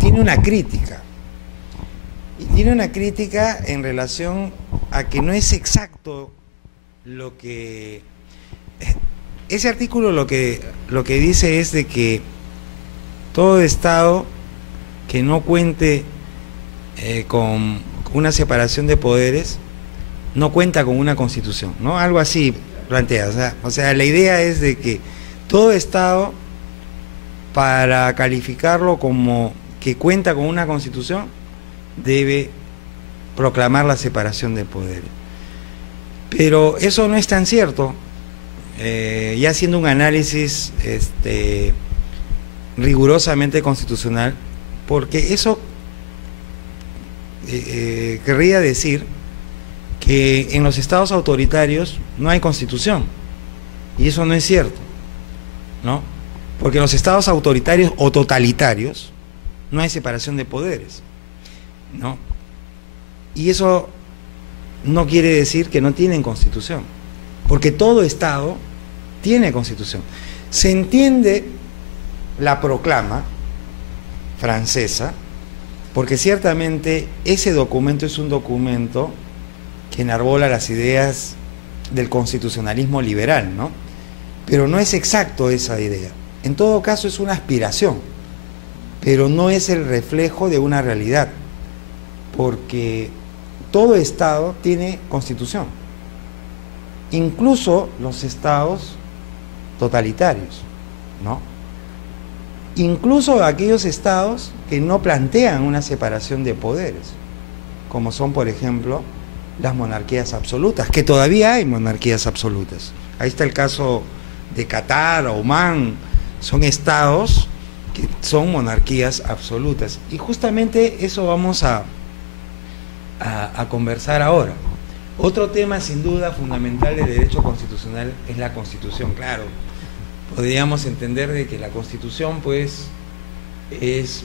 tiene una crítica. Y tiene una crítica en relación a que no es exacto lo que... Ese artículo lo que dice es de que todo Estado que no cuente con una separación de poderes no cuenta con una constitución, ¿no? Algo así plantea. O sea, la idea es de que todo Estado, para calificarlo como que cuenta con una constitución, debe proclamar la separación de poderes. Pero eso no es tan cierto. Ya haciendo un análisis rigurosamente constitucional, porque eso querría decir que en los estados autoritarios no hay constitución, y eso no es cierto, ¿no? Porque en los estados autoritarios o totalitarios no hay separación de poderes, ¿no? Y eso no quiere decir que no tienen constitución, porque todo estado tiene constitución. Se entiende la proclama francesa, porque ciertamente ese documento es un documento que enarbola las ideas del constitucionalismo liberal, ¿no? Pero no es exacto esa idea. En todo caso es una aspiración, pero no es el reflejo de una realidad, porque todo Estado tiene constitución, incluso los estados totalitarios, ¿no? Incluso aquellos estados que no plantean una separación de poderes, como son, por ejemplo, las monarquías absolutas, que todavía hay monarquías absolutas. Ahí está el caso de Qatar, Omán, son estados que son monarquías absolutas. Y justamente eso vamos a conversar ahora. Otro tema sin duda fundamental del derecho constitucional es la Constitución. Claro, podríamos entender de que la Constitución pues es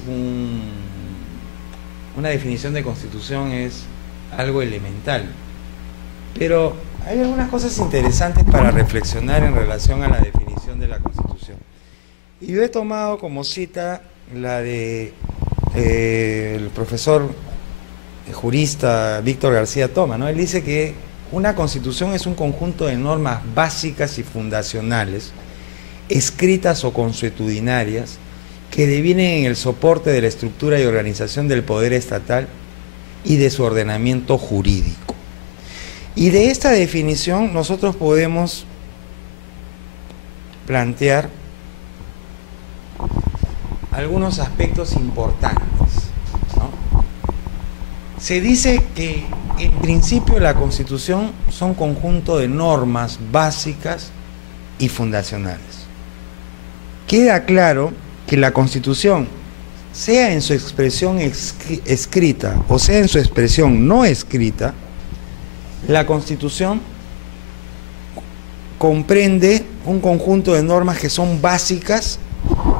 una definición de Constitución es algo elemental, pero hay algunas cosas interesantes para reflexionar en relación a la definición de la Constitución. Y yo he tomado como cita la de el profesor jurista Víctor García Toma, ¿no? Él dice que una Constitución es un conjunto de normas básicas y fundacionales, escritas o consuetudinarias, que devienen en el soporte de la estructura y organización del poder estatal y de su ordenamiento jurídico. Y de esta definición nosotros podemos plantear algunos aspectos importantes, ¿no? Se dice que en principio la Constitución son conjunto de normas básicas y fundacionales. Queda claro que la Constitución, sea en su expresión escrita o sea en su expresión no escrita, la Constitución comprende un conjunto de normas que son básicas,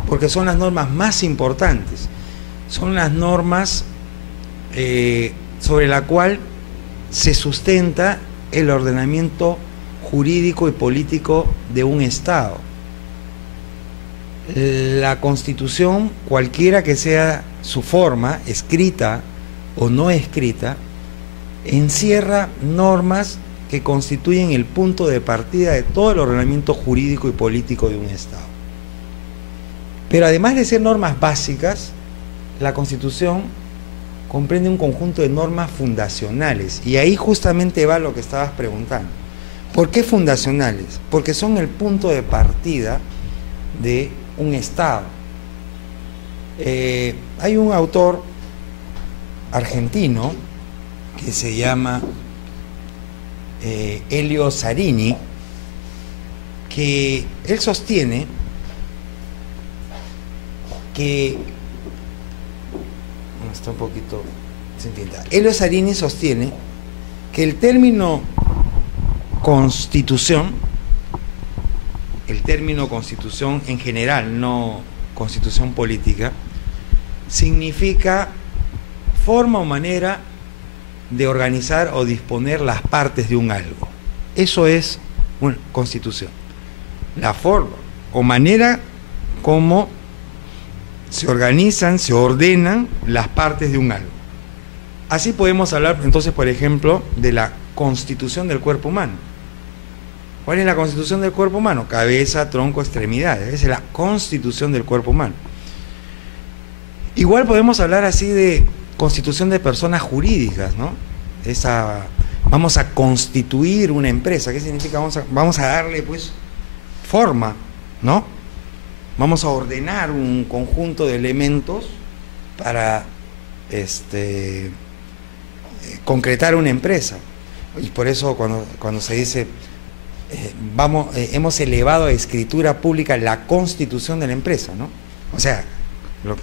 porque son las normas más importantes, son las normas sobre la cual se sustenta el ordenamiento jurídico y político de un Estado. La Constitución, cualquiera que sea su forma, escrita o no escrita, encierra normas que constituyen el punto de partida de todo el ordenamiento jurídico y político de un Estado. Pero además de ser normas básicas, la Constitución comprende un conjunto de normas fundacionales, y ahí justamente va lo que estabas preguntando. ¿Por qué fundacionales? Porque son el punto de partida de un Estado. Hay un autor argentino que se llama Elio Zarini, que él sostiene que está un poquito se entienda. Elio Zarini sostiene que el término Constitución, el término Constitución en general, no Constitución política, significa forma o manera de organizar o disponer las partes de un algo. Eso es una Constitución. la forma o manera como se organizan, se ordenan las partes de un algo. Así podemos hablar entonces, por ejemplo, de la constitución del cuerpo humano. ¿Cuál es la constitución del cuerpo humano? Cabeza, tronco, extremidades. Esa es la constitución del cuerpo humano. Igual podemos hablar así de constitución de personas jurídicas, ¿no? Vamos a constituir una empresa. ¿Qué significa? Vamos a darle, pues, forma, ¿no? Vamos a ordenar un conjunto de elementos para concretar una empresa. Y por eso cuando se dice hemos elevado a escritura pública la constitución de la empresa, ¿no? O sea, lo que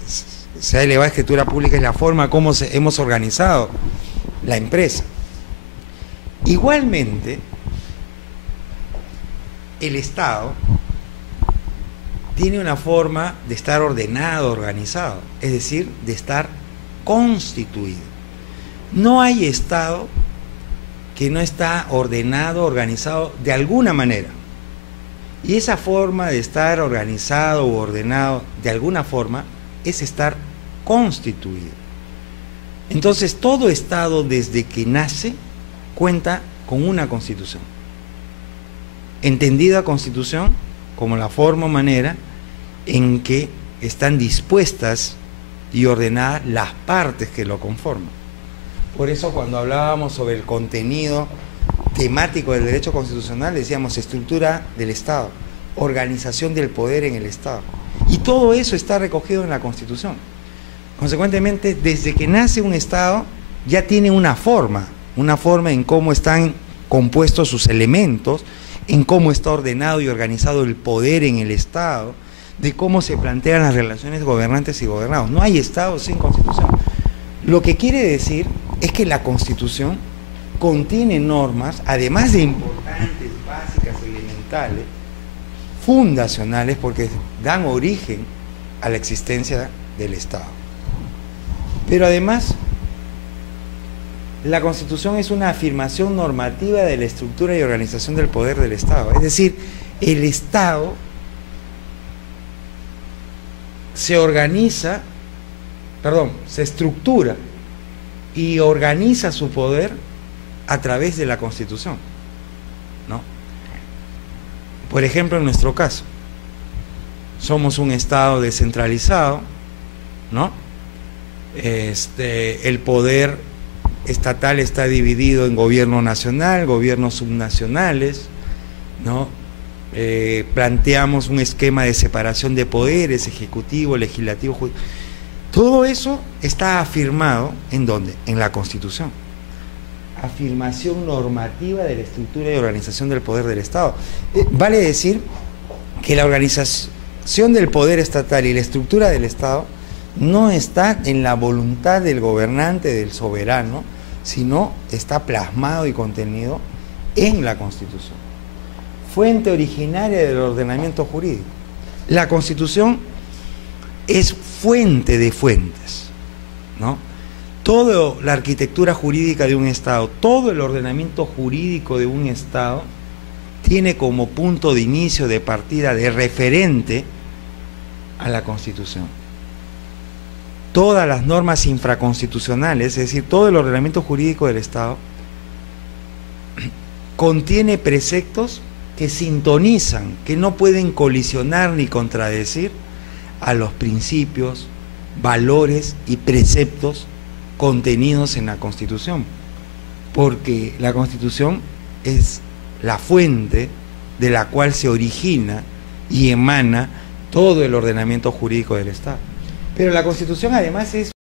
se ha elevado a escritura pública es la forma como hemos organizado la empresa. Igualmente, el Estado tiene una forma de estar ordenado, organizado, es decir, de estar constituido. No hay Estado que no está ordenado, organizado de alguna manera. Y esa forma de estar organizado o ordenado de alguna forma es estar constituido. Entonces, todo Estado desde que nace cuenta con una constitución. Entendida constitución como la forma o manera en que están dispuestas y ordenadas las partes que lo conforman. Por eso cuando hablábamos sobre el contenido temático del derecho constitucional decíamos estructura del Estado, organización del poder en el Estado. Y todo eso está recogido en la Constitución. Consecuentemente, desde que nace un Estado ya tiene una forma en cómo están compuestos sus elementos, en cómo está ordenado y organizado el poder en el Estado, de cómo se plantean las relaciones gobernantes y gobernados. No hay Estado sin Constitución. Lo que quiere decir es que la Constitución contiene normas, además de importantes, básicas, elementales, fundacionales, porque dan origen a la existencia del Estado. Pero además, la Constitución es una afirmación normativa de la estructura y organización del poder del Estado. Es decir, el Estado se estructura y organiza su poder a través de la Constitución, ¿no? Por ejemplo, en nuestro caso, somos un Estado descentralizado, ¿no? El poder estatal está dividido en gobierno nacional, gobiernos subnacionales, ¿no? Planteamos un esquema de separación de poderes, ejecutivo, legislativo, judicial. Todo eso está afirmado, ¿en dónde? En la Constitución. Afirmación normativa de la estructura y organización del poder del Estado. Vale decir que la organización del poder estatal y la estructura del Estado no está en la voluntad del gobernante, del soberano, sino está plasmado y contenido en la Constitución. Fuente originaria del ordenamiento jurídico. La Constitución es fuente de fuentes, ¿no? Toda la arquitectura jurídica de un Estado, todo el ordenamiento jurídico de un Estado tiene como punto de inicio, de partida, de referente a la Constitución. Todas las normas infraconstitucionales, es decir, todo el ordenamiento jurídico del Estado, contiene preceptos que sintonizan, que no pueden colisionar ni contradecir a los principios, valores y preceptos contenidos en la Constitución, porque la Constitución es la fuente de la cual se origina y emana todo el ordenamiento jurídico del Estado. Pero la Constitución además es